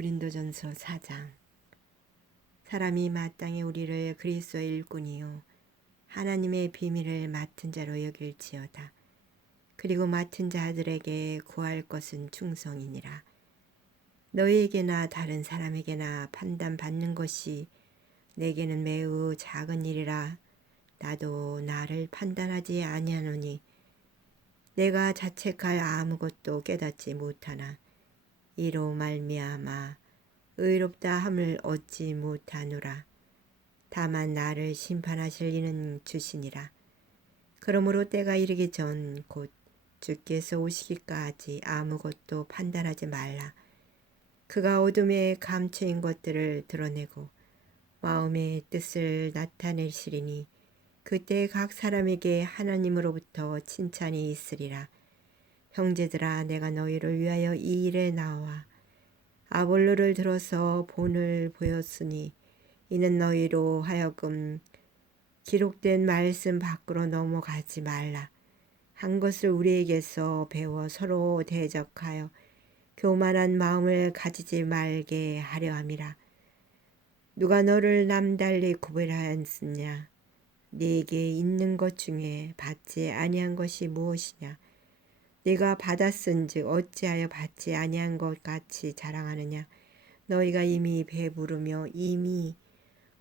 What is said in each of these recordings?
고린도전서 4장 사람이 마땅히 우리를 그리스도의 일꾼이요 하나님의 비밀을 맡은 자로 여길지어다. 그리고 맡은 자들에게 구할 것은 충성이니라. 너희에게나 다른 사람에게나 판단받는 것이 내게는 매우 작은 일이라 나도 나를 판단하지 아니하노니 내가 자책할 아무것도 깨닫지 못하나 이로 말미암아 의롭다 함을 얻지 못하노라. 다만 나를 심판하실 이는 주시니라. 그러므로 때가 이르기 전 곧 주께서 오시기까지 아무것도 판단하지 말라. 그가 어둠에 감춰인 것들을 드러내고 마음의 뜻을 나타내시리니 그때 각 사람에게 하나님으로부터 칭찬이 있으리라. 형제들아 내가 너희를 위하여 이 일에 나와 아볼로를 들어서 본을 보였으니 이는 너희로 하여금 기록된 말씀 밖으로 넘어가지 말라. 한 것을 우리에게서 배워 서로 대적하여 교만한 마음을 가지지 말게 하려 함이라. 누가 너를 남달리 구별하였느냐? 네게 있는 것 중에 받지 아니한 것이 무엇이냐? 네가 받았은즉 어찌하여 받지 아니한 것 같이 자랑하느냐? 너희가 이미 배부르며 이미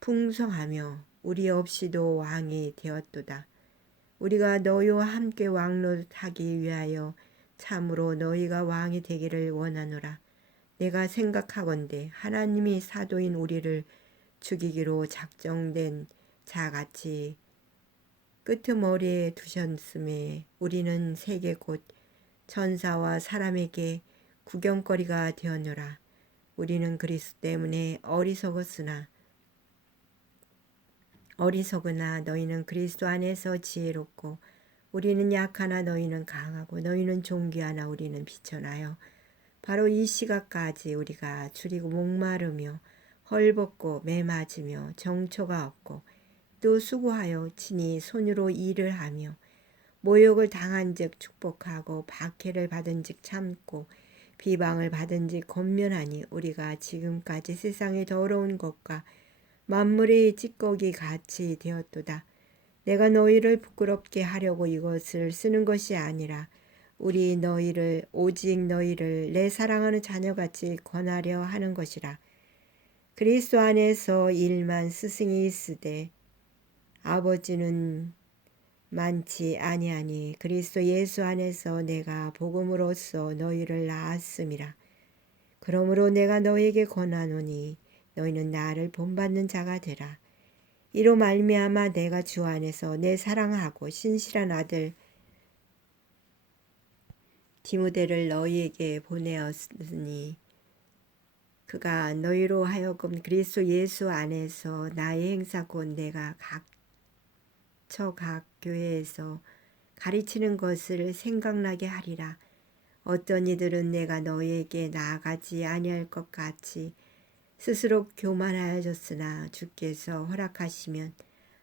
풍성하며 우리 없이도 왕이 되었도다. 우리가 너희와 함께 왕노릇하기 위하여 참으로 너희가 왕이 되기를 원하노라. 내가 생각하건대 하나님이 사도인 우리를 죽이기로 작정된 자같이 끄트머리에 두셨음에 우리는 세계 곧 천사와 사람에게 구경거리가 되었노라. 우리는 그리스도 때문에 어리석었으나 어리석으나 너희는 그리스도 안에서 지혜롭고 우리는 약하나 너희는 강하고 너희는 존귀하나 우리는 비천하여 바로 이 시각까지 우리가 줄이고 목마르며 헐벗고 매맞으며 정처가 없고 또 수고하여 친히 손으로 일을 하며 모욕을 당한즉 축복하고 박해를 받은즉 참고 비방을 받은즉 권면하니 우리가 지금까지 세상의 더러운 것과 만물의 찌꺼기 같이 되었도다. 내가 너희를 부끄럽게 하려고 이것을 쓰는 것이 아니라 우리 너희를 오직 너희를 내 사랑하는 자녀같이 권하려 하는 것이라. 그리스도 안에서 일만 스승이 있으되 아버지는 많지 아니하니 그리스도 예수 안에서 내가 복음으로써 너희를 낳았음이라. 그러므로 내가 너에게 권하노니 너희는 나를 본받는 자가 되라. 이로 말미암아 내가 주 안에서 내 사랑하고 신실한 아들 디무데를 너희에게 보내었으니 그가 너희로 하여금 그리스도 예수 안에서 나의 행사 곧 내가 각 처 각 교회에서 가르치는 것을 생각나게 하리라. 어떤 이들은 내가 너희에게 나아가지 아니할 것 같이 스스로 교만하여졌으나 주께서 허락하시면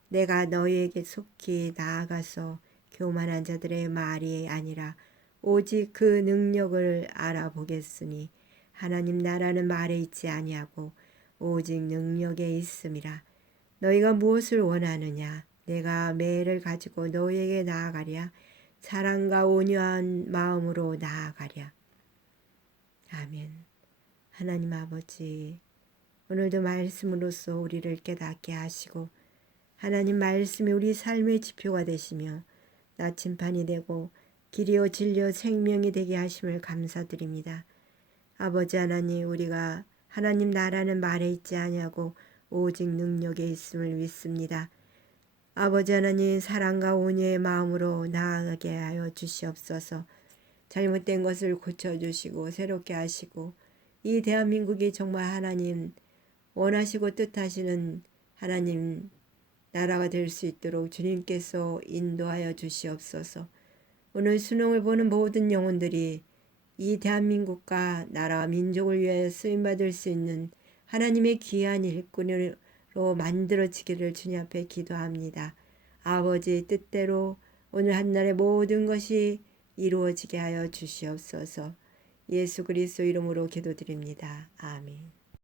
내가 너희에게 속히 나아가서 교만한 자들의 말이 아니라 오직 그 능력을 알아보겠으니 하나님 나라는 말에 있지 아니하고 오직 능력에 있음이라 너희가 무엇을 원하느냐 내가 매를 가지고 너희에게 나아가랴 사랑과 온유한 마음으로 나아가랴 아멘 하나님 아버지 오늘도 말씀으로써 우리를 깨닫게 하시고 하나님 말씀이 우리 삶의 지표가 되시며 나침판이 되고 길이요 진리요 생명이 되게 하심을 감사드립니다. 아버지 하나님 우리가 하나님 나라는 말에 있지 아니하고 오직 능력에 있음을 믿습니다. 아버지 하나님 사랑과 온유의 마음으로 나아가게 하여 주시옵소서. 잘못된 것을 고쳐주시고 새롭게 하시고 이 대한민국이 정말 하나님 원하시고 뜻하시는 하나님 나라가 될 수 있도록 주님께서 인도하여 주시옵소서. 오늘 수능을 보는 모든 영혼들이 이 대한민국과 나라와 민족을 위하여 쓰임받을 수 있는 하나님의 귀한 일꾼으로 만들어지기를 주님 앞에 기도합니다. 아버지 뜻대로 오늘 한날의 모든 것이 이루어지게 하여 주시옵소서. 예수 그리스도 이름으로 기도드립니다. 아멘.